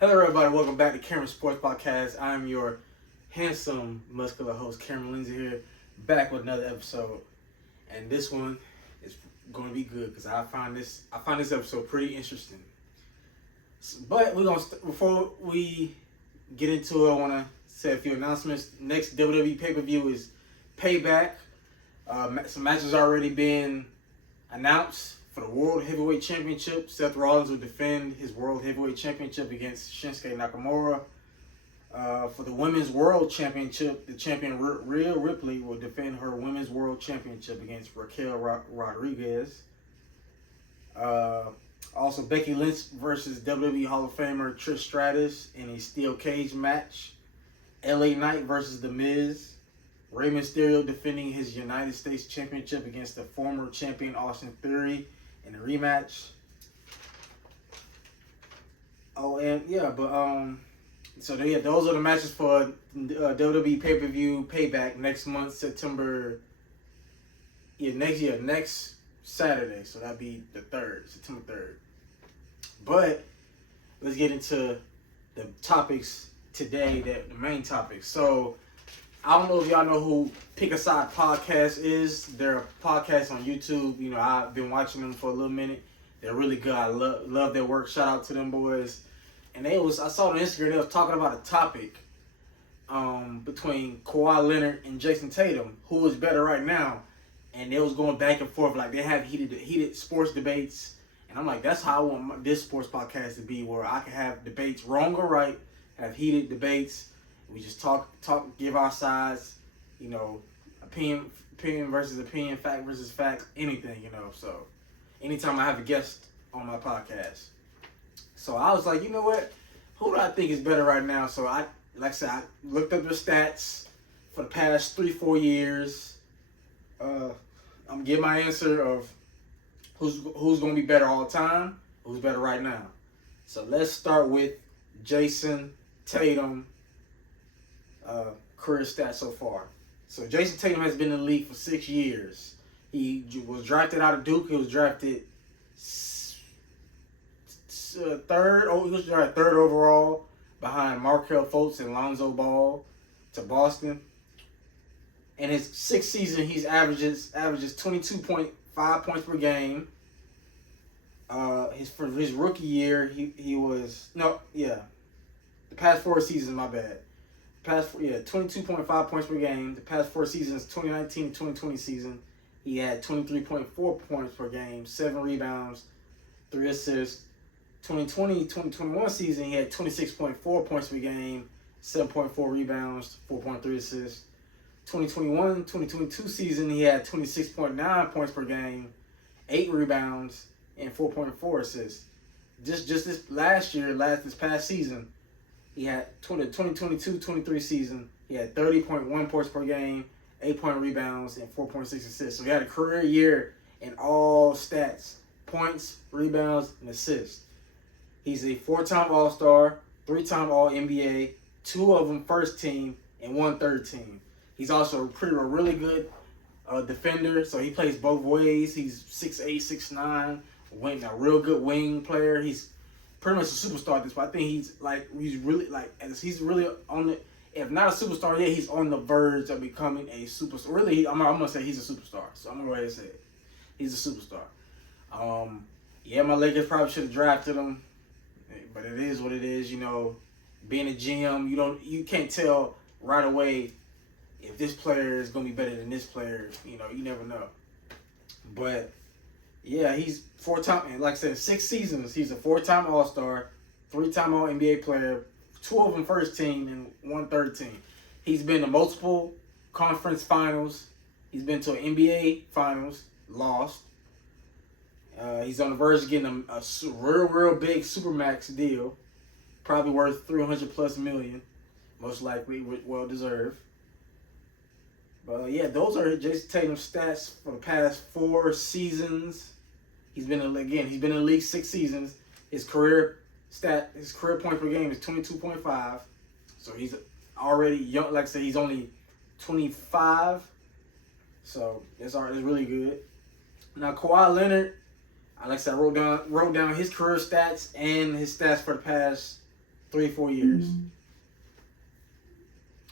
Hello, everybody. Welcome back to Cameron Sports Podcast. I'm your handsome, muscular host, Cameron Lindsay here, back with another episode. And this one is going to be good because I find this episode pretty interesting. But we're gonna before we get into it, I want to say a few announcements. Next WWE pay-per-view is Payback. Some matches already been announced. For the World Heavyweight Championship, Seth Rollins will defend his World Heavyweight Championship against Shinsuke Nakamura. For the Women's World Championship, the champion Rhea Ripley will defend her Women's World Championship against Raquel Rodriguez. Also, Becky Lynch versus WWE Hall of Famer Trish Stratus in a steel cage match. LA Knight versus The Miz. Rey Mysterio defending his United States Championship against the former champion Austin Theory in a rematch. Those are the matches for WWE pay-per-view Payback next month, September. Next Saturday. So that'd be the 3rd, September 3rd. But let's get into the topics today. The main topics. So I don't know if y'all know who Pick a Side Podcast is. They're a podcast on YouTube. You know, I've been watching them for a little minute. They're really good. I love their work. Shout out to them boys. And I saw on Instagram, they was talking about a topic between Kawhi Leonard and Jason Tatum, who is better right now. And they was going back and forth. Like, they have heated sports debates. And I'm like, that's how I want this sports podcast to be, where I can have debates wrong or right, have heated debates. We just talk, give our sides, you know, opinion versus opinion, fact versus fact, anything, you know. So, anytime I have a guest on my podcast. So, I was like, you know what? Who do I think is better right now? So, I looked up the stats for the past 3-4 years. I'm going to give my answer of who's going to be better all the time, who's better right now. So, let's start with Jason Tatum. Career stats so far. So Jason Tatum has been in the league for 6 years. He was drafted out of Duke. He was drafted third overall behind Markelle Fultz and Lonzo Ball to Boston. In his 6th season, he averages 22.5 points per game. For his rookie year, the past 4 seasons, my bad. 22.5 points per game. The past 4 seasons, 2019 to 2020 season, he had 23.4 points per game, 7 rebounds, 3 assists. 2020-2021 season, he had 26.4 points per game, 7.4 rebounds, 4.3 assists. 2021-2022 season, he had 26.9 points per game, 8 rebounds, and 4.4 assists. Just this past season, he had 2022-23 season, he had 30.1 points per game, 8 rebounds, and 4.6 assists. So he had a career year in all stats: points, rebounds, and assists. He's a 4-time All-Star, 3-time All-NBA, 2 of them first team, and 1 third team. He's also a really good defender, so he plays both ways. He's 6'8", 6'9", a real good wing player. He's pretty much a superstar at this point. I think he's really on the, if not a superstar yet, he's on the verge of becoming a superstar. Really, I'm gonna say he's a superstar. So I'm gonna go ahead and say it. He's a superstar. My Lakers probably should have drafted him, but it is what it is. You know, being a GM, you can't tell right away if this player is gonna be better than this player. You know, you never know. But yeah, he's 4-time, like I said, 6 seasons. He's a 4-time All-Star, 3-time All-NBA player, 2 of them first team, and 1 third team. He's been to multiple conference finals. He's been to an NBA finals, lost. He's on the verge of getting a real big Supermax deal, probably worth $300+ million, most likely, well deserved. But yeah, those are Jason Tatum's stats for the past 4 seasons. He's been in the league 6 seasons. His career points per game is 22.5. So he's already young. Like I said, he's only 25. So that's really good. Now Kawhi Leonard, like I said, I wrote down his career stats and his stats for the past 3-4 years. Mm-hmm.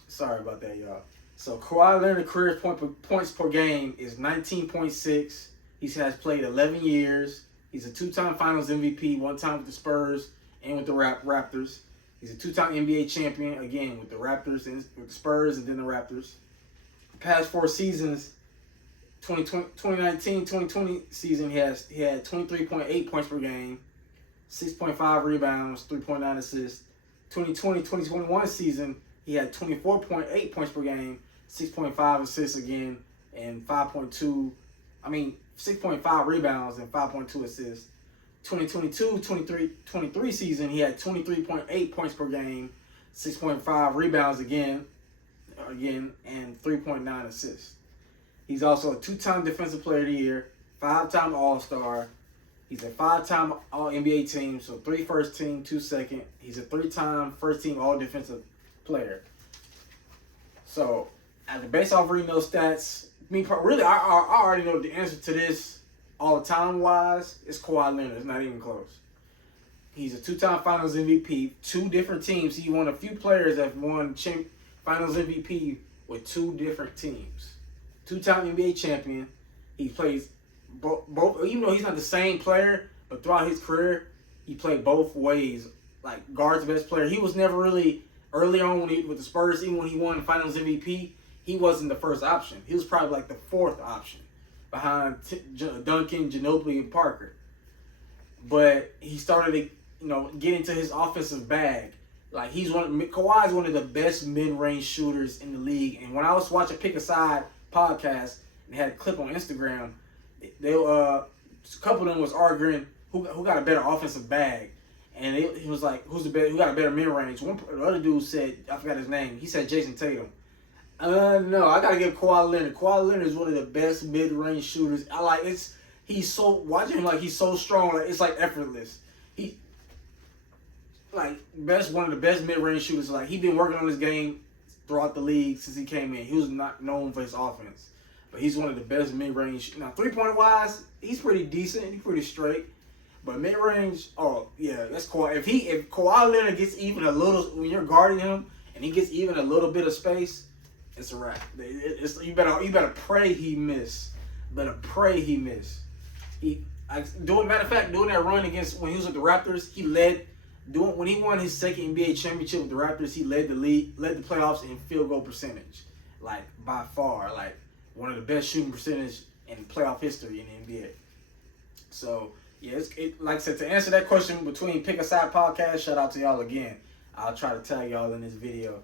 Sorry about that, y'all. So Kawhi Leonard career points per game is 19.6. He has played 11 years. He's a 2-time Finals MVP, 1 time with the Spurs and with the Raptors. He's a 2-time NBA champion, again with the Raptors and with the Spurs and then the Raptors. The past 4 seasons, 2019-2020 season, he had 23.8 points per game, 6.5 rebounds, 3.9 assists. 2020-2021 season, he had 24.8 points per game, 6.5 assists again, and 6.5 rebounds and 5.2 assists. 2022-23 season, he had 23.8 points per game, 6.5 rebounds again, and 3.9 assists. He's also a 2-time Defensive Player of the Year, 5-time All-Star. He's a 5-time All-NBA team, so 3 first team, 2 second. He's a 3-time first team All-Defensive Player. So, based off reading those stats, I already know the answer to this all the time wise. It's Kawhi Leonard. It's not even close. He's a 2-time Finals MVP, 2 different teams. He won a few players that won Finals MVP with 2 different teams. 2-time NBA champion. He plays both, even though he's not the same player, but throughout his career, he played both ways. Like, guard's best player. He was never really, early on with the Spurs, even when he won Finals MVP, he wasn't the first option. He was probably like the 4th option behind Duncan, Ginobili, and Parker. But he started to, get into his offensive bag. Like, Kawhi is one of the best mid-range shooters in the league. And when I was watching Pick a Side podcast, and they had a clip on Instagram, a couple of them was arguing who got a better offensive bag. And he was like, who got a better mid-range? The other dude said, I forgot his name, he said Jason Tatum. No, I gotta give Kawhi Leonard. Kawhi Leonard is one of the best mid-range shooters. Watching him, like, he's so strong, like, it's like effortless. One of the best mid-range shooters. Like, he's been working on his game throughout the league since he came in. He was not known for his offense, but he's one of the best mid-range. Now, 3-point wise, he's pretty decent. He's pretty straight. But mid-range, oh yeah, that's Kawhi. If Kawhi Leonard gets even a little, when you're guarding him and he gets even a little bit of space, it's a wrap. You better pray he miss. Matter of fact, doing that run against when he was with the Raptors, when he won his second NBA championship with the Raptors, he led the playoffs in field goal percentage, like by far, like one of the best shooting percentage in playoff history in the NBA. So yeah, like I said, to answer that question between Pick a Side podcast, shout out to y'all again. I'll try to tag y'all in this video.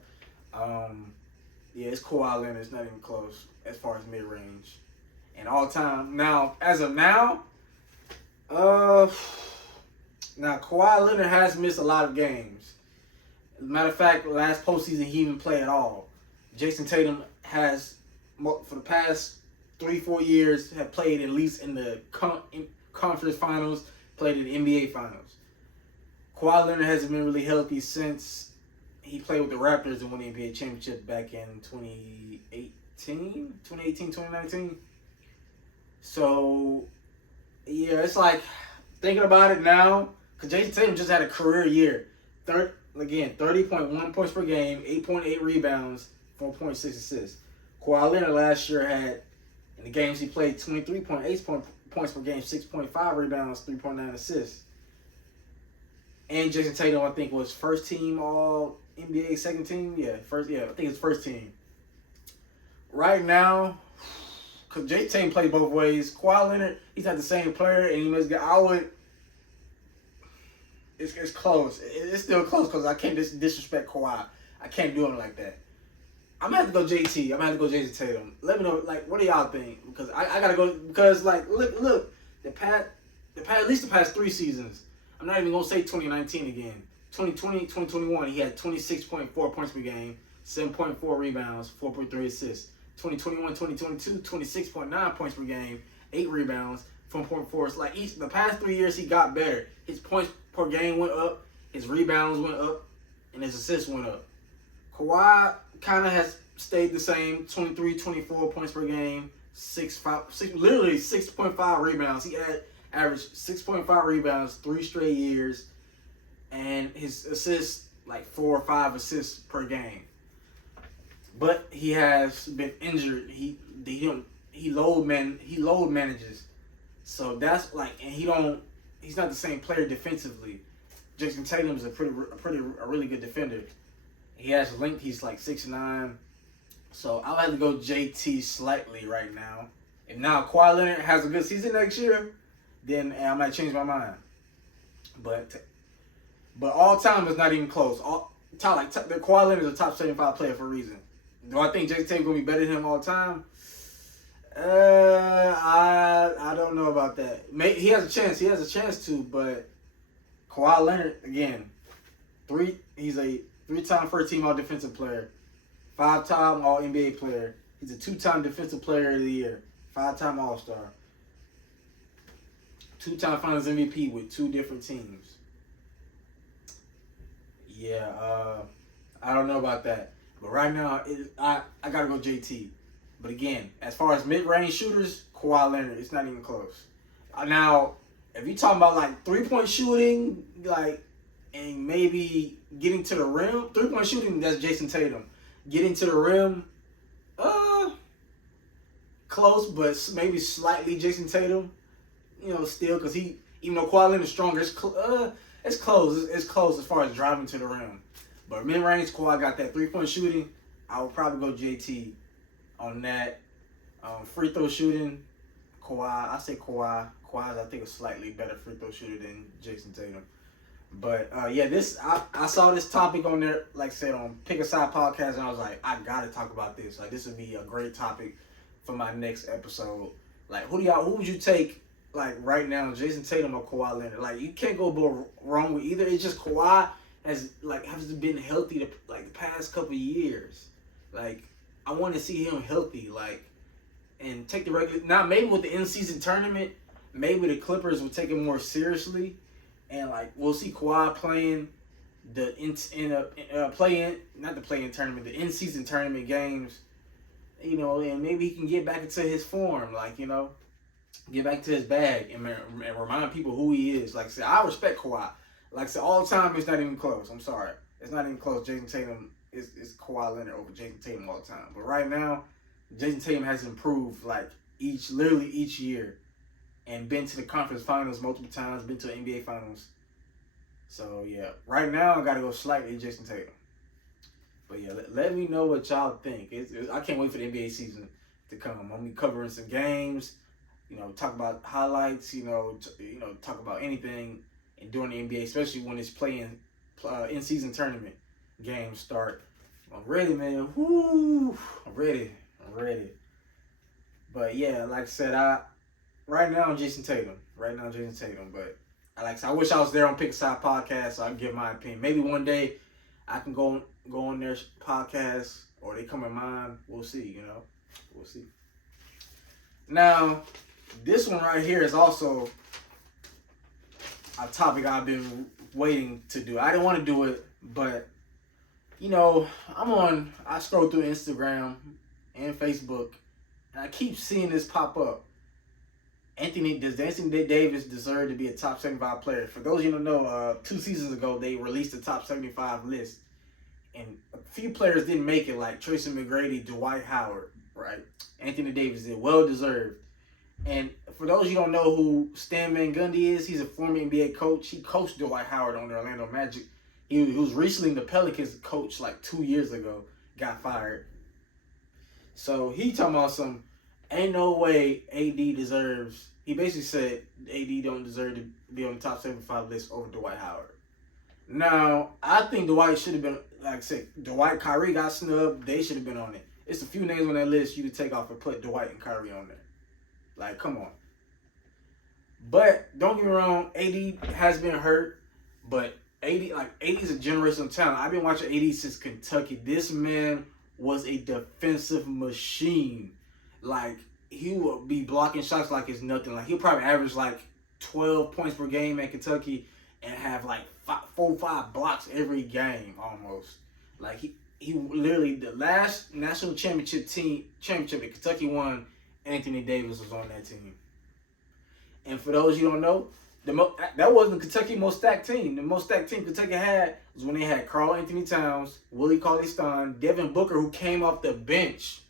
Yeah, it's Kawhi Leonard. It's not even close as far as mid-range. And all-time. Now, as of now, Kawhi Leonard has missed a lot of games. As a matter of fact, last postseason, he didn't play at all. Jason Tatum has, for the past 3-4 years, have played at least in the conference finals, played in the NBA finals. Kawhi Leonard hasn't been really healthy since he played with the Raptors and won the NBA championship back in 2019. So, yeah, it's like, thinking about it now, because Jason Tatum just had a career year. 30.1 points per game, 8.8 rebounds, 4.6 assists. Kawhi Leonard last year had, in the games he played, 23.8 points per game, 6.5 rebounds, 3.9 assists. And Jason Tatum, I think, was first team All NBA, second team. I think it's first team. Right now, because Jason Tatum plays both ways. Kawhi Leonard, he's not the same player, and he must get. It's close. It's still close because I can't disrespect Kawhi. I can't do him like that. I'm gonna have to go JT. I'm gonna have to go Jason Tatum. Let me know, like, what do y'all think? Because I gotta go, because, like, look, at least the past 3 seasons. I'm not even gonna say 2019 again. 2020, 2021, he had 26.4 points per game, 7.4 rebounds, 4.3 assists. 2021, 2022, 26.9 points per game, 8 rebounds, 4.4. It's like the past 3 years he got better. His points per game went up, his rebounds went up, and his assists went up. Kawhi kind of has stayed the same, 23, 24 points per game, 6.5 rebounds. He had averaged 6.5 rebounds 3 straight years, and his assists like 4 or 5 assists per game. But he has been injured. He load manages. So that's like, and he's not the same player defensively. Jason Tatum is a really good defender. He has length. He's like 6'9". So I'll have to go JT slightly right now. If now Kawhi Leonard has a good season next year, then I might change my mind. But all time is not even close. The Kawhi Leonard is a top 75 player for a reason. Do I think Jason Tatum gonna be better than him all the time? I don't know about that. He has a chance. He has a chance to, but Kawhi Leonard again, he's a 3-time first-team All-Defensive player, 5-time All-NBA player. He's a 2-time Defensive Player of the Year, 5-time All-Star, 2-time Finals MVP with 2 different teams. Yeah, I don't know about that, but right now I gotta go JT. But again, as far as mid-range shooters, Kawhi Leonard, it's not even close. Now, if you're talking about like 3-point shooting, like, and maybe getting to the rim, 3-point shooting, that's Jason Tatum. Getting to the rim, close, but maybe slightly Jason Tatum. Still, because even though Kawhi Leonard is stronger, it's close. It's close as far as driving to the rim. But mid-range, Kawhi got that 3-point shooting. I would probably go JT on that. Free throw shooting, Kawhi. I say Kawhi. Kawhi's, I think, a slightly better free throw shooter than Jason Tatum. But I saw this topic on there, like I said, on Pick a Side podcast, and I was like, I gotta talk about this. Like, this would be a great topic for my next episode. Like, who would you take, like, right now, Jason Tatum or Kawhi Leonard? Like, you can't go wrong with either. It's just Kawhi has been healthy the past couple of years. Like, I want to see him healthy, like, and take the regular. Now, maybe with the in-season tournament, maybe the Clippers will take it more seriously, and like we'll see Kawhi playing the the in-season tournament games, and maybe he can get back into his form, like get back to his bag and remind people who he is. Like I said, I respect Kawhi. Like I said, all the time, it's not even close. I'm sorry, it's not even close. Jason Tatum is Kawhi Leonard over Jason Tatum all the time. But right now, Jason Tatum has improved literally each year, and been to the conference finals multiple times, been to the NBA finals. So yeah, right now I gotta go slightly Jason Tatum. But yeah, let me know what y'all think. I can't wait for the NBA season to come. I'm gonna be covering some games, talk about highlights, talk about anything, and during the NBA, especially when it's playing in-season tournament games start. I'm ready, man. Woo! I'm ready. But yeah, like I said, right now I'm Jason Tatum. But like I said, I wish I was there on Pick a Side podcast so I can give my opinion. Maybe one day I can go on their podcast, or they come in mine. We'll see. We'll see. Now, this one right here is also a topic I've been waiting to do. I didn't want to do it, but I scroll through Instagram and Facebook, and I keep seeing this pop up. Does Anthony Davis deserve to be a top 75 player? For those of you who don't know, 2 seasons ago, they released the top 75 list, and a few players didn't make it, like Tracy McGrady, Dwight Howard, right? Anthony Davis did. Well deserved. And for those of you who don't know who Stan Van Gundy is, he's a former NBA coach. He coached Dwight Howard on the Orlando Magic. He was recently the Pelicans coach like 2 years ago, got fired. So he talking about ain't no way AD deserves. He basically said AD don't deserve to be on the top 75 list over Dwight Howard. Now, I think Dwight should have been, like I said, Dwight, Kyrie got snubbed. They should have been on it. It's a few names on that list you could take off and put Dwight and Kyrie on there. Like, come on. But don't get me wrong, AD has been hurt, but AD is a generational talent. I've been watching AD since Kentucky. This man was a defensive machine. Like, he would be blocking shots like it's nothing. Like, he'll probably average like 12 points per game at Kentucky and have like 4-5 blocks every game almost. Like, he literally, the last national championship that Kentucky won, Anthony Davis was on that team. And for those you don't know, That wasn't Kentucky most stacked team. The most stacked team Kentucky had was when they had Karl Anthony Towns, Willie Cauley-Stein, Devin Booker, who came off the bench,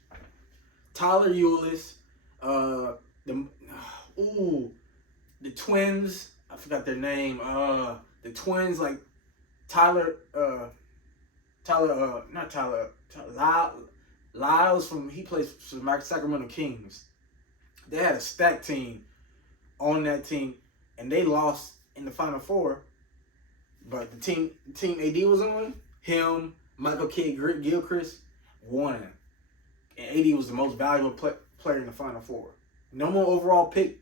Tyler Ulis, the twins. I forgot their name. The twins like Lyles he plays for the Sacramento Kings. They had a stacked team on that team, and they lost in the Final Four. But the team AD was on, him, Michael Kidd-Gilchrist, won. And AD was the most valuable player in the Final Four. Number one overall pick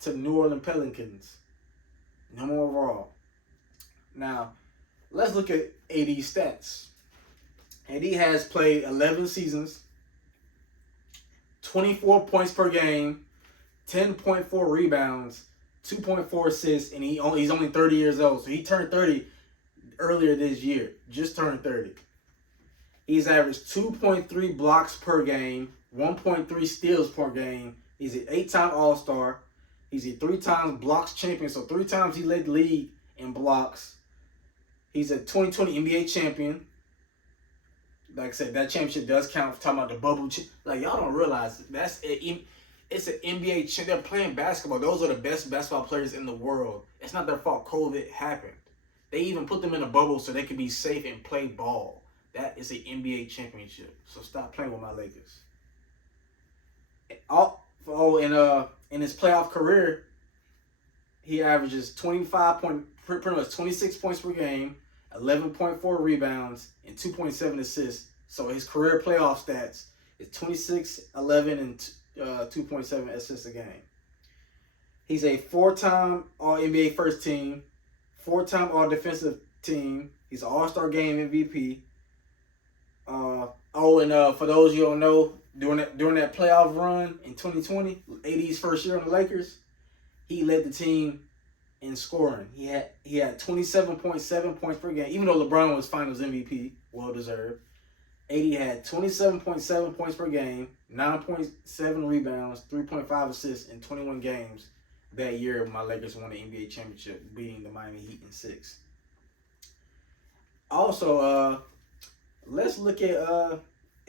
to New Orleans Pelicans. Number one overall. Now, let's look at AD's stats. AD has played 11 seasons, 24 points per game, 10.4 rebounds, 2.4 assists, and he's only 30 years old. So he turned 30 earlier this year. Just turned 30. He's averaged 2.3 blocks per game, 1.3 steals per game. He's an 8-time All-Star. He's a 3-time blocks champion. So 3 times he led the league in blocks. He's a 2020 NBA champion. Like I said, that championship does count for talking about the bubble. Like, y'all don't realize it's an NBA. They're playing basketball. Those are the best basketball players in the world. It's not their fault COVID happened. They even put them in a bubble so they could be safe and play ball. That is an NBA championship. So stop playing with my Lakers. In his playoff career, he averages pretty much 26 points per game, 11.4 rebounds, and 2.7 assists. So his career playoff stats is 26, 11, and 2.7 assists a game. He's a 4-time All-NBA first team, 4-time All-Defensive team. He's an All-Star Game MVP. For those you don't know, during that playoff run in 2020, AD's first year on the Lakers, he led the team in scoring. He had 27.7 points per game, even though LeBron was Finals MVP, well deserved. AD had 27.7 points per game, 9.7 rebounds, 3.5 assists in 21 games that year when my Lakers won the NBA championship, beating the Miami Heat in 6. Also, let's look at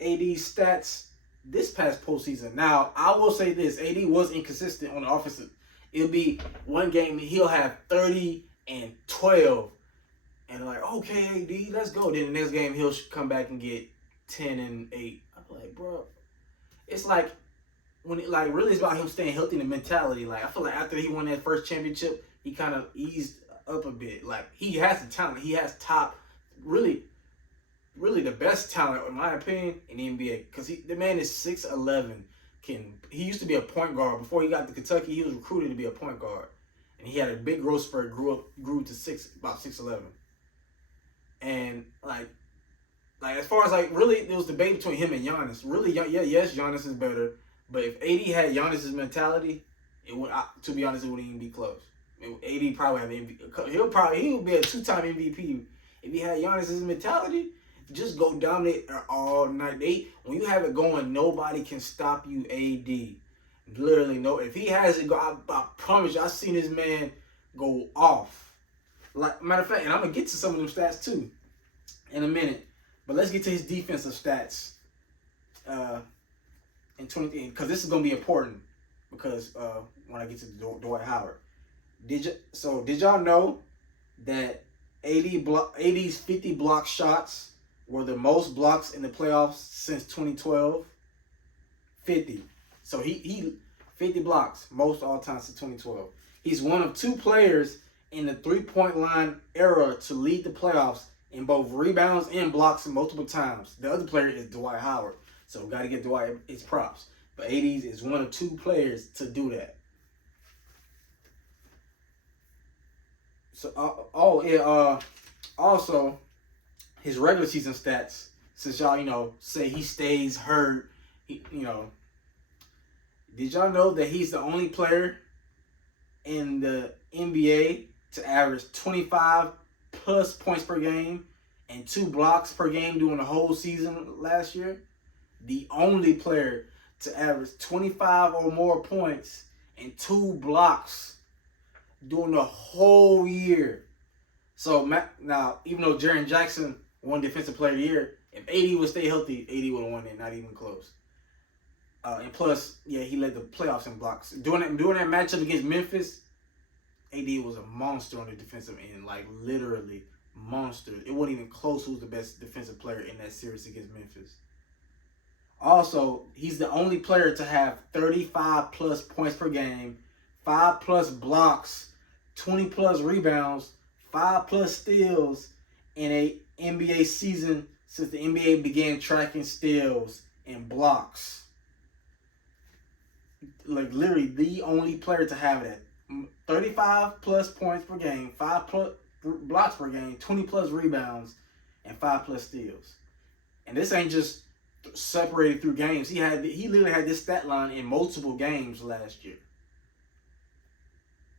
AD's stats this past postseason. Now, I will say this. AD was inconsistent on the offensive. It'll be one game he'll have 30 and 12. And like, okay, AD, let's go. Then the next game he'll come back and get 10 and 8. I'm like, bro, it's like really it's about him staying healthy in the mentality. Like, I feel like after he won that first championship, he kind of eased up a bit. Like, he has the talent. He has top, really the best talent, in my opinion, in the NBA. Because the man is 6'11". He used to be a point guard. Before he got to Kentucky, he was recruited to be a point guard. And he had a big growth spurt, grew to about 6'11". And like as far as really, there was debate between him and Giannis. Really, yes, Giannis is better. But if AD had Giannis's mentality, to be honest, it wouldn't even be close. AD probably have MVP. He would be a 2-time MVP if he had Giannis's mentality. Just go dominate all night. When you have it going, nobody can stop you, AD. Literally, no. If he has it go, I promise you, I've seen this man go off. Like, matter of fact, and I'm going to get to some of them stats too in a minute. But let's get to his defensive stats in 20, because this is going to be important because when I get to Dwight Howard. Did y'all know that AD's 50 block shots were the most blocks in the playoffs since 2012? 50. So he 50 blocks, most all time since 2012. He's one of 2 players in the 3-point line era to lead the playoffs in both rebounds and blocks multiple times. The other player is Dwight Howard. So we got to get Dwight his props. But AD is one of 2 players to do that. So also his regular season stats, since y'all say he stays hurt, did y'all know that he's the only player in the NBA to average 25 plus points per game and 2 blocks per game during the whole season last year? The only player to average 25 or more points and 2 blocks during the whole year. So now, even though Jaren Jackson won Defensive Player of the Year, if AD would stay healthy, AD would have won it, not even close. And plus, yeah, he led the playoffs in blocks. During that matchup against Memphis, AD was a monster on the defensive end, like literally monster. It wasn't even close who was the best defensive player in that series against Memphis. Also, he's the only player to have 35 plus points per game, 5 plus blocks, 20 plus rebounds, 5 plus steals in a NBA season since the NBA began tracking steals and blocks. Like literally the only player to have that. 35 plus points per game, 5 plus blocks per game, 20 plus rebounds, and 5 plus steals. And this ain't just separated through games. He literally had this stat line in multiple games last year.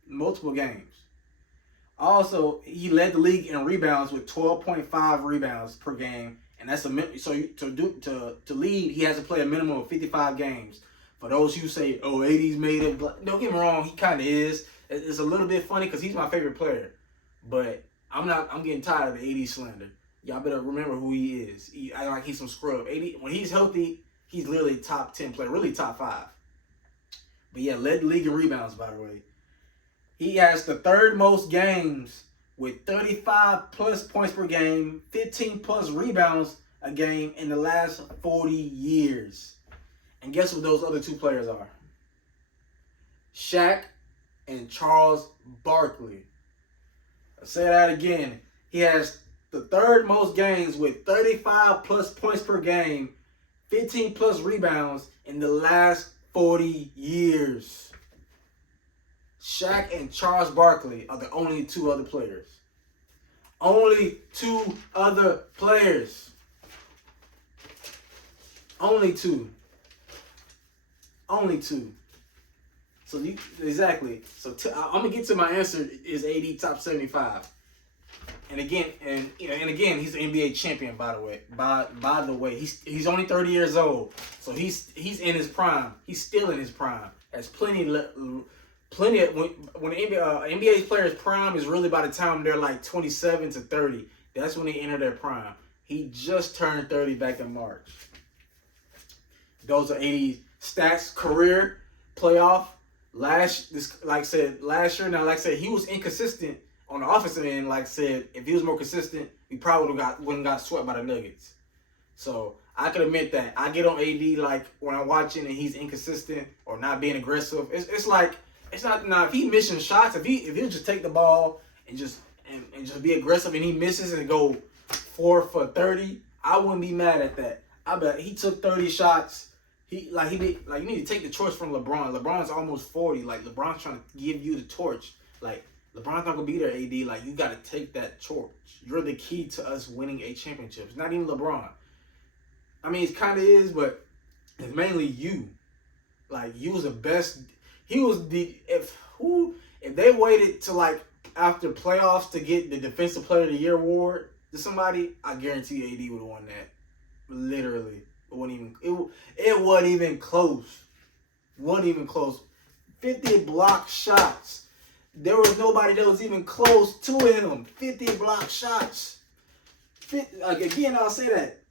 Multiple games. Also, he led the league in rebounds with 12.5 rebounds per game, and that's to lead, he has to play a minimum of 55 games. For those who say, "Oh, AD's made it," don't get me wrong, he kind of is. It's a little bit funny because he's my favorite player, but I'm getting tired of the AD slander. Y'all better remember who he is. I like he's some scrub. AD, when he's healthy, he's literally top 10 player, really top 5. But yeah, led the league in rebounds, by the way. He has the third most games with 35 plus points per game, 15 plus rebounds a game in the last 40 years. And guess what those other 2 players are? Shaq and Charles Barkley. I'll say that again. He has the third most games with 35 plus points per game, 15 plus rebounds in the last 40 years. Shaq and Charles Barkley are the only 2 other players. Only 2 other players. Only 2. Only 2. So exactly. So I'm gonna get to my answer. Is AD top 75? And again, he's an NBA champion. By the way, he's only 30 years old. So he's in his prime. He's still in his prime. Has plenty of when the NBA player's prime is really by the time they're like 27 to 30. That's when they enter their prime. He just turned 30 back in March. Those are AD's stats, career, playoff. Last year. Now, like I said, he was inconsistent on the offensive end. Like I said, if he was more consistent, he probably wouldn't got swept by the Nuggets. So I can admit that. I get on AD like when I'm watching and he's inconsistent or not being aggressive. It's like it's not now if he missing shots, if he'll just take the ball and just be aggressive and he misses and go 4 for 30, I wouldn't be mad at that. I bet he took 30 shots. You need to take the torch from LeBron. LeBron's almost 40. Like LeBron's trying to give you the torch. Like LeBron's not gonna be there, AD. Like you gotta take that torch. You're the key to us winning a championship. It's not even LeBron. I mean, it kind of is, but it's mainly you. Like you was the best. He was the if they waited to like after playoffs to get the Defensive Player of the Year award to somebody, I guarantee AD would have won that. Literally. It wasn't even close. Wasn't even close. 50 block shots. There was nobody that was even close to him. 50 block shots. Again, I'll say that.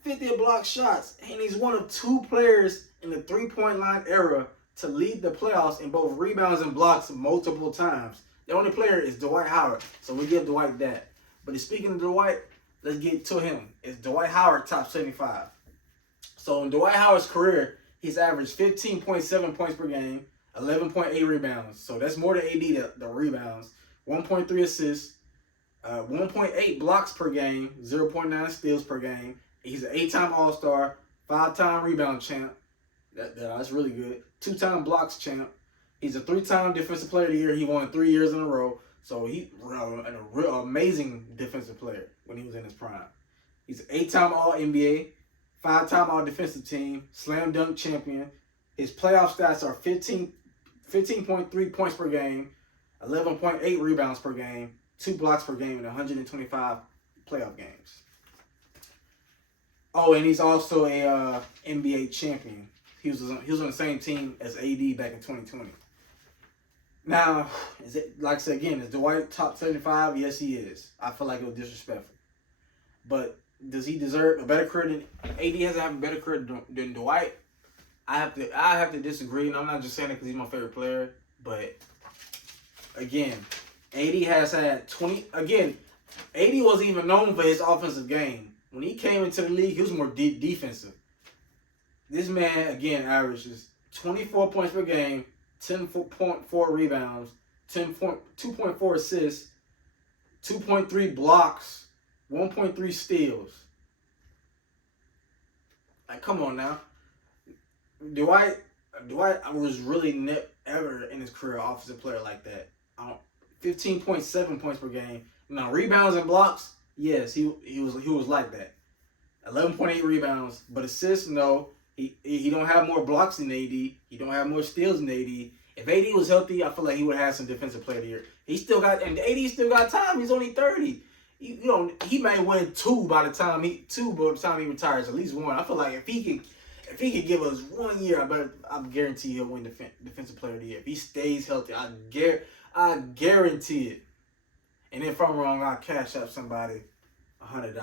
50 block shots. And he's one of 2 players in the 3-point line era to lead the playoffs in both rebounds and blocks multiple times. The only player is Dwight Howard. So we give Dwight that. But speaking of Dwight, let's get to him. Is Dwight Howard top 75? So in Dwight Howard's career, he's averaged 15.7 points per game, 11.8 rebounds. So that's more than AD, the rebounds. 1.3 assists, 1.8 blocks per game, 0.9 steals per game. He's an 8-time All-Star, 5-time rebound champ. That's really good. 2-time blocks champ. He's a 3-time Defensive Player of the Year. He won 3 years in a row. So he's a real amazing defensive player when he was in his prime. He's an 8-time All-NBA. 5-time All-Defensive Team, slam dunk champion. His playoff stats are 15.3 points per game, 11.8 rebounds per game, 2 blocks per game in 125 playoff games. Oh, and he's also a NBA champion. He was on the same team as AD back in 2020. Now, is it like I said again? Is Dwight top 75? Yes, he is. I feel like it was disrespectful, but does he deserve a better career than AD? Has to have a better career than Dwight? I have to disagree, and I'm not just saying it because he's my favorite player, but again, AD has had 20. Again, AD wasn't even known for his offensive game. When he came into the league, he was more defensive. This man again averages 24 points per game, 10.4 rebounds, 2.4 assists, 2.3 blocks, 1.3 steals. Like, come on now. Dwight was really never in his career an offensive player like that. 15.7 points per game. Now, rebounds and blocks, yes, he was like that. 11.8 rebounds, but assists, no. He don't have more blocks than AD. He don't have more steals than AD. If AD was healthy, I feel like he would have some defensive player of the year. AD still got time. He's only 30. He may win two by the time he retires, at least one. I feel like if he could give us 1 year, I guarantee he'll win defensive player of the year. If he stays healthy, I guarantee it. And if I'm wrong, I'll cash out somebody $100.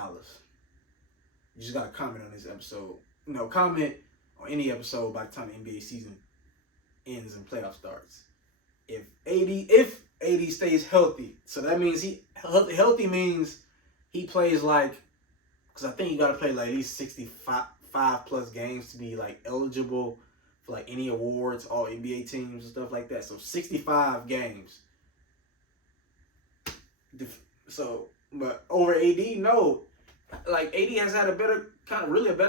You just gotta comment on this episode. Comment on any episode by the time the NBA season ends and playoff starts. If AD stays healthy, so that means healthy means he plays like, because I think you gotta play like at least 65 plus games to be like eligible for like any awards, all NBA teams and stuff like that. So 65 games. So, but over AD, no. Like AD has had a better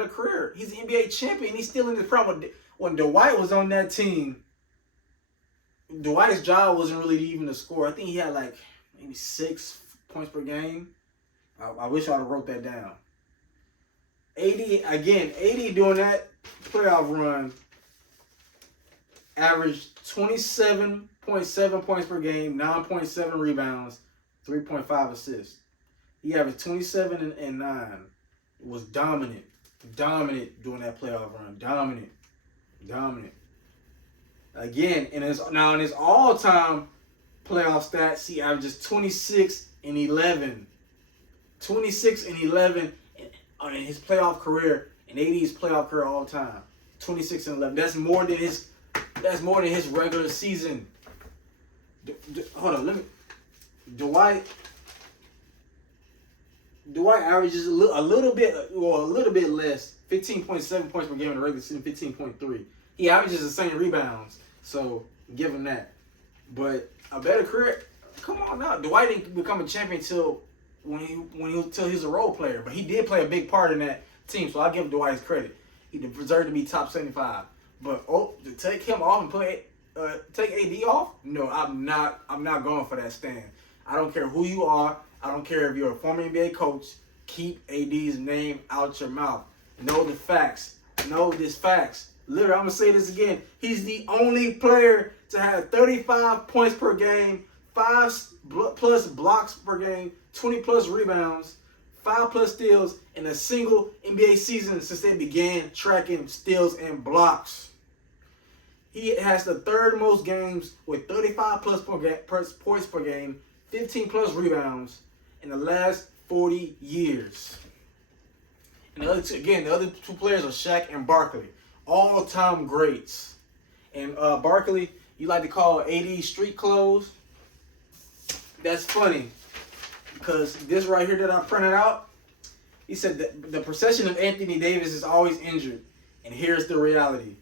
career. He's an NBA champion. He's still in the prime. When Dwight was on that team, Dwight's job wasn't really even to score. I think he had like maybe 6 points per game. I wish I'd have wrote that down. AD doing that playoff run averaged 27.7 points per game, 9.7 rebounds, 3.5 assists. He averaged 27 and 9. It was dominant doing that playoff run. Dominant. Again, in his all-time playoff stats, he averages 26 and 11. 26 and 11 in his playoff career, and AD's playoff career all time. 26 and 11. That's more than his regular season. Hold on, Dwight averages a little bit less, 15.7 points per game in the regular season, 15.3. He averages the same rebounds, so give him that. But a better career, come on now. Dwight didn't become a champion till he was a role player, but he did play a big part in that team, so I'll give Dwight his credit. He deserved to be top 75. But to take him off and take AD off, no, I'm not going for that stand. I don't care who you are. I don't care if you're a former NBA coach. Keep AD's name out your mouth. Know the facts. Know this facts. Literally, I'm going to say this again. He's the only player to have 35 points per game, 5+ blocks per game, 20+ rebounds, 5+ steals in a single NBA season since they began tracking steals and blocks. He has the third most games with 35+ points per game, 15+ rebounds in the last 40 years. And the other two players are Shaq and Barkley, all-time greats. And Barkley, you like to call AD street clothes. That's funny because this right here that I printed out, he said that the perception of Anthony Davis is always injured. And here's the reality.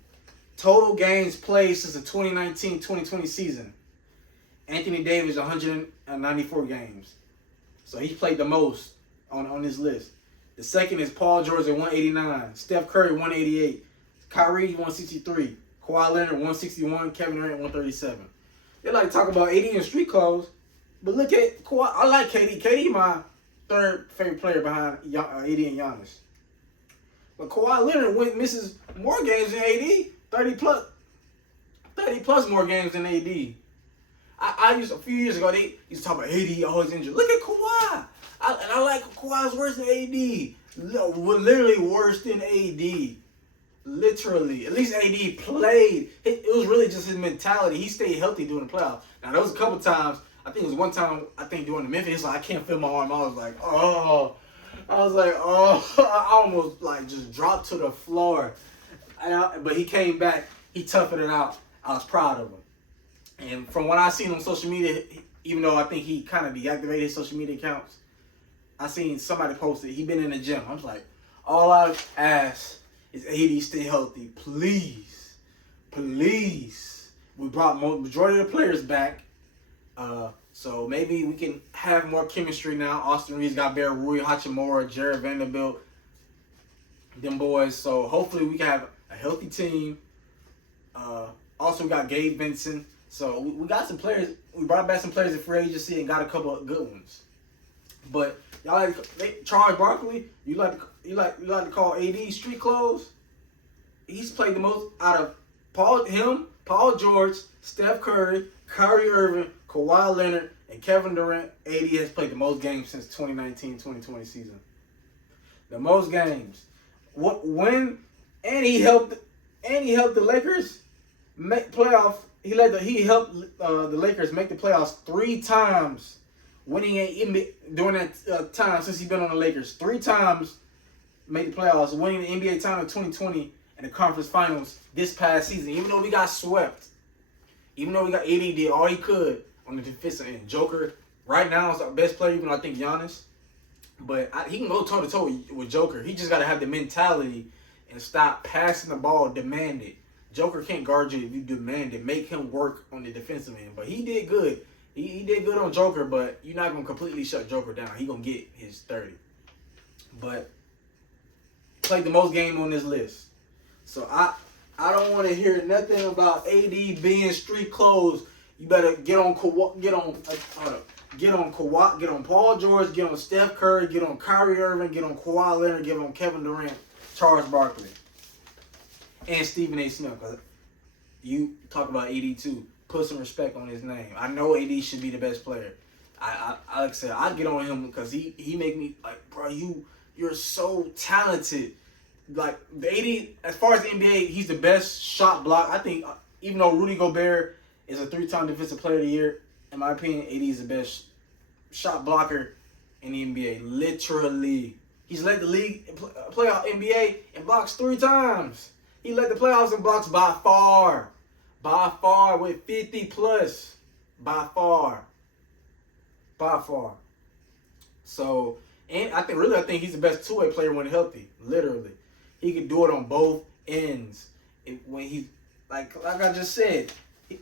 Total games played since the 2019-2020 season. Anthony Davis, 194 games. So he played the most on this list. The second is Paul George at 189. Steph Curry, 188. Kyrie, 163. Kawhi Leonard, 161. Kevin Durant, 137. They like to talk about AD and street clothes. But look at Kawhi. I like KD. KD my third favorite player behind AD and Giannis. But Kawhi Leonard misses more games than AD. 30 plus more games than AD. A few years ago, they used to talk about AD always injured. Look at Kawhi. I like Kawhi's worse than AD. Literally worse than AD. Literally. At least AD played. It was really just his mentality. He stayed healthy during the playoffs. Now, there was a couple times, I think it was one time, during the Memphis, he's like, I can't feel my arm. I was like, oh. I almost, just dropped to the floor. But he came back. He toughened it out. I was proud of him. And from what I seen on social media, even though I think he kind of deactivated his social media accounts, I seen somebody posted, he been in the gym. I was like, all I ask is AD stay healthy. Please. Please. We brought majority of the players back. So maybe we can have more chemistry now. Austin Reeves got Bear, Rui Hachimura, Jared Vanderbilt, them boys. So hopefully we can have a healthy team. Also, we got Gabe Vincent. So we got some players. We brought back some players in free agency and got a couple of good ones. But y'all Charles Barkley, you like to call AD street clothes? He's played the most out of Paul George, Steph Curry, Kyrie Irving, Kawhi Leonard, and Kevin Durant. AD has played the most games since 2019-2020 season. The most games. He helped the Lakers make playoff. He helped the Lakers make the playoffs 3 times, winning during that time since he's been on the Lakers. 3 times made the playoffs, winning the NBA title in 2020 and the conference finals this past season. Even though we got swept, even though we got AD did all he could on the defensive end. Joker right now is our best player, even though I think Giannis. But he can go toe-to-toe with Joker. He just got to have the mentality and stop passing the ball, demand it. Joker can't guard you if you demand it. Make him work on the defensive end. But he did good. He did good on Joker, but you're not going to completely shut Joker down. He going to get his 30. But played the most game on this list. So I don't want to hear nothing about AD being street clothes. You better get on Paul George, get on Steph Curry, get on Kyrie Irving, get on Kawhi Leonard, get on Kevin Durant, Charles Barkley, and Stephen A. Smith. Cause you talk about AD too. Put some respect on his name. I know AD should be the best player. I like I said, I get on him because he make me like, bro, you're so talented. Like the AD, as far as the NBA, he's the best shot block. I think even though Rudy Gobert is a 3-time Defensive Player of the Year, in my opinion, AD is the best shot blocker in the NBA. Literally, he's led the league playoff NBA in blocks 3 times. He led the playoffs in blocks by far with 50 plus, by far. So, and I think he's the best 2-way player when healthy. Literally, he could do it on both ends. When he, like I just said,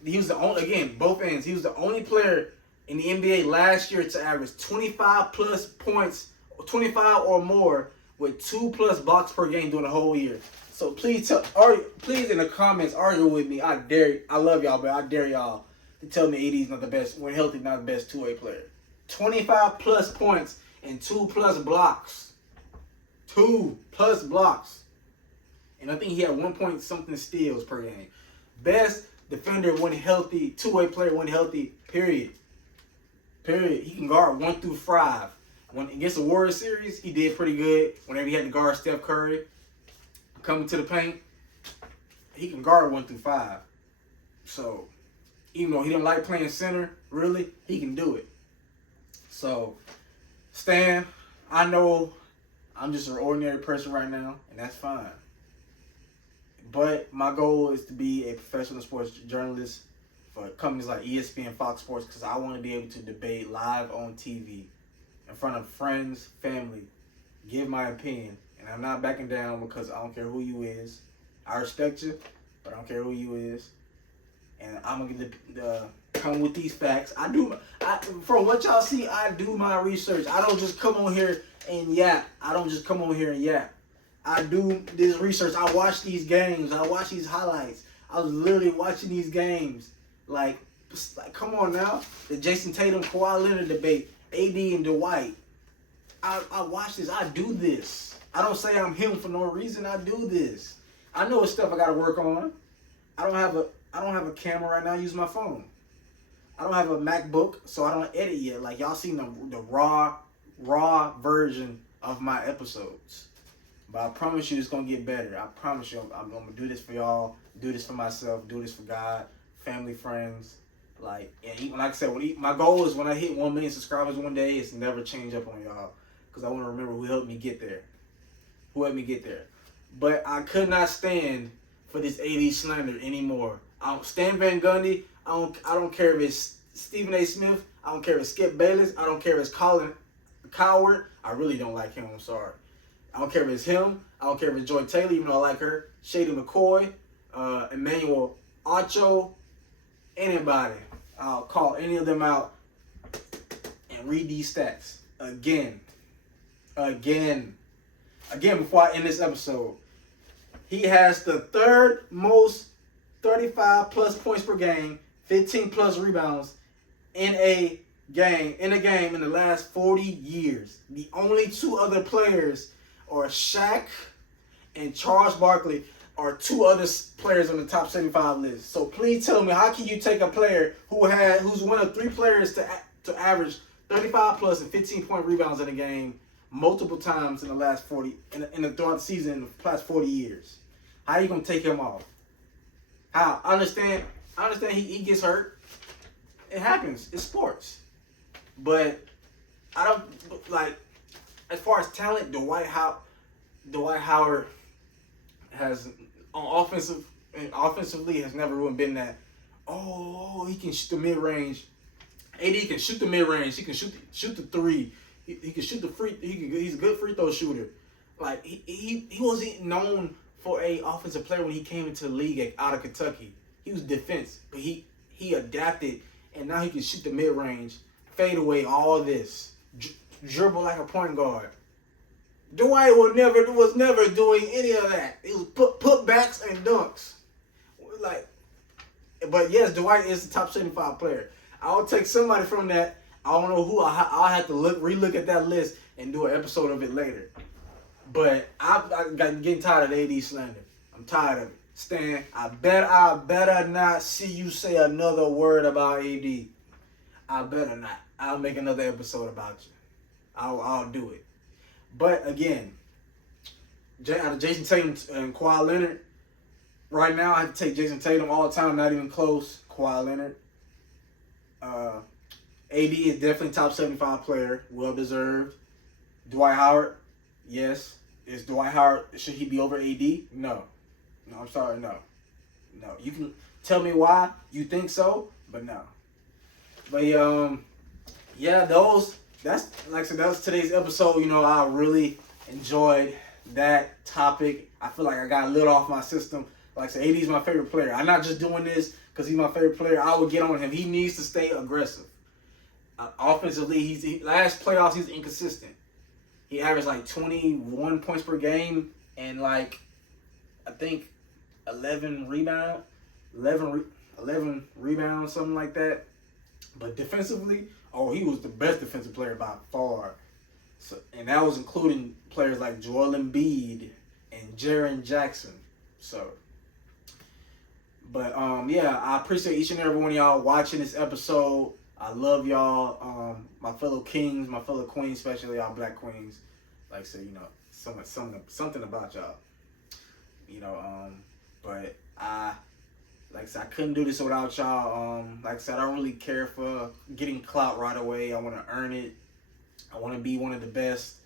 he was the only, again, both ends. He was the only player in the NBA last year to average 25 plus points, 25 or more, with 2+ blocks per game during the whole year. So please in the comments, argue with me. I love y'all, but I dare y'all to tell me AD's not the best, when healthy, not the best 2-way player. 25 plus points and 2+ blocks. 2+ blocks. And I think he had 1 point something steals per game. Best defender when healthy, 2-way player when healthy, period. He can guard 1 through 5. When against the Warriors series, he did pretty good. Whenever he had to guard Steph Curry, coming to the paint, he can guard 1 through 5. So, even though he didn't like playing center, really, he can do it. So, Stan, I know I'm just an ordinary person right now, and that's fine. But my goal is to be a professional sports journalist for companies like ESPN, Fox Sports, because I want to be able to debate live on TV in front of friends, family, give my opinion. And I'm not backing down because I don't care who you is. I respect you, but I don't care who you is. And I'm going to get come with these facts. From what y'all see, I do my research. I don't just come on here and yap. I do this research. I watch these games. I watch these highlights. I was literally watching these games. Like come on now. The Jason Tatum, Kawhi Leonard debate. AD and Dwight. I watch this. I do this. I don't say I'm him for no reason. I do this. I know it's stuff I got to work on. I don't have a camera right now. I use my phone. I don't have a MacBook, so I don't edit yet. Like y'all seen the raw version of my episodes. But I promise you it's going to get better. I promise you I'm going to do this for y'all, do this for myself, do this for God, family, friends. Like I said, my goal is when I hit 1 million subscribers one day, it's never change up on y'all. Because I want to remember who helped me get there. But I could not stand for this AD slander anymore. I don't stand Van Gundy. I don't care if it's Stephen A. Smith. I don't care if it's Skip Bayless. I don't care if it's Colin Coward. I really don't like him. I'm sorry. I don't care if it's him. I don't care if it's Joy Taylor, even though I like her. Shady McCoy, Emmanuel Ocho, anybody. I'll call any of them out and read these stats again. Before I end this episode. He has the third most 35 plus points per game, 15 plus rebounds in a game in the last 40 years. The only two other players are Shaq and Charles Barkley are two other players on the top 75 list. So please tell me, how can you take a player who's one of three players to average 35 plus and 15 point rebounds in a game multiple times in the last 40 throughout the season in the past 40 years? How are you gonna take him off? How? I understand he gets hurt. It happens. It's sports. But I don't like, as far as talent, Dwight Howard has offensively has never really been that. Oh, he can shoot the mid range. AD can shoot the mid range. He can shoot the three. He can shoot the free. He's a good free throw shooter. Like he wasn't known for a offensive player when he came into the league out of Kentucky. He was defense, but he adapted, and now he can shoot the mid range, fade away, all this, dribble like a point guard. Dwight was never doing any of that. It was putbacks and dunks. But yes, Dwight is the top 75 player. I'll take somebody from that. I don't know who. I'll have to relook at that list and do an episode of it later. But I'm getting tired of the AD slander. I'm tired of it. Stan, I better not see you say another word about AD. I better not. I'll make another episode about you. I'll do it. But again, out of Jason Tatum and Kawhi Leonard, right now I have to take Jason Tatum all the time, not even close. Kawhi Leonard. AD is definitely top 75 player, well deserved. Dwight Howard, yes. Is Dwight Howard, should he be over AD? No, I'm sorry, no. You can tell me why you think so, but no. But yeah, that's like I said, that was today's episode. You know, I really enjoyed that topic. I feel like I got a little off my system. Like I said, AD is my favorite player. I'm not just doing this because he's my favorite player. I will get on him. He needs to stay aggressive. Offensively, last playoffs he's inconsistent. He averaged like 21 points per game and like I think 11 rebounds, something like that. But defensively, he was the best defensive player by far. So, and that was including players like Joel Embiid and Jaren Jackson. So, but yeah, I appreciate each and every one of y'all watching this episode. I love y'all, my fellow kings, my fellow queens, especially y'all black queens. Like I said, you know, something about y'all. You know, but like I said, I couldn't do this without y'all. Like I said, I don't really care for getting clout right away. I want to earn it. I want to be one of the best.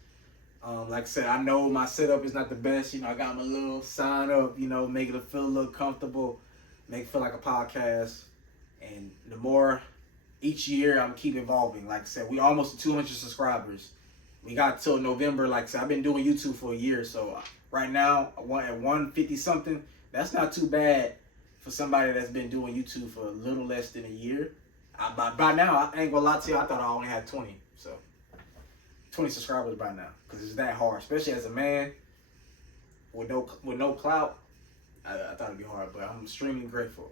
Like I said, I know my setup is not the best. You know, I got my little sign up, you know, make it feel a little comfortable, make it feel like a podcast. And the more each year, I'm keep evolving. Like I said, we almost at 200 subscribers. We got till November. Like I said, I've been doing YouTube for a year. So right now, at 150 something, that's not too bad for somebody that's been doing YouTube for a little less than a year. By now, I ain't gonna lie to you, I thought I only had 20. So 20 subscribers by now, because it's that hard, especially as a man with no clout. I thought it'd be hard, but I'm extremely grateful.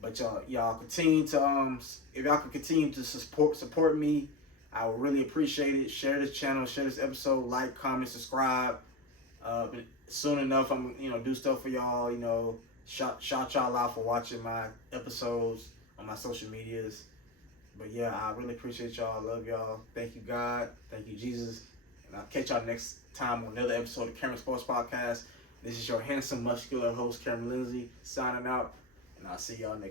But y'all continue to if y'all can continue to support me, I would really appreciate it. Share this channel, share this episode, like, comment, subscribe. Soon enough, I'm do stuff for y'all. Shout y'all out for watching my episodes on my social medias. But yeah, I really appreciate y'all. Love y'all. Thank you, God. Thank you, Jesus. And I'll catch y'all next time on another episode of Cameron Sports Podcast. This is your handsome, muscular host, Cameron Lindsay, signing out. And I'll see y'all next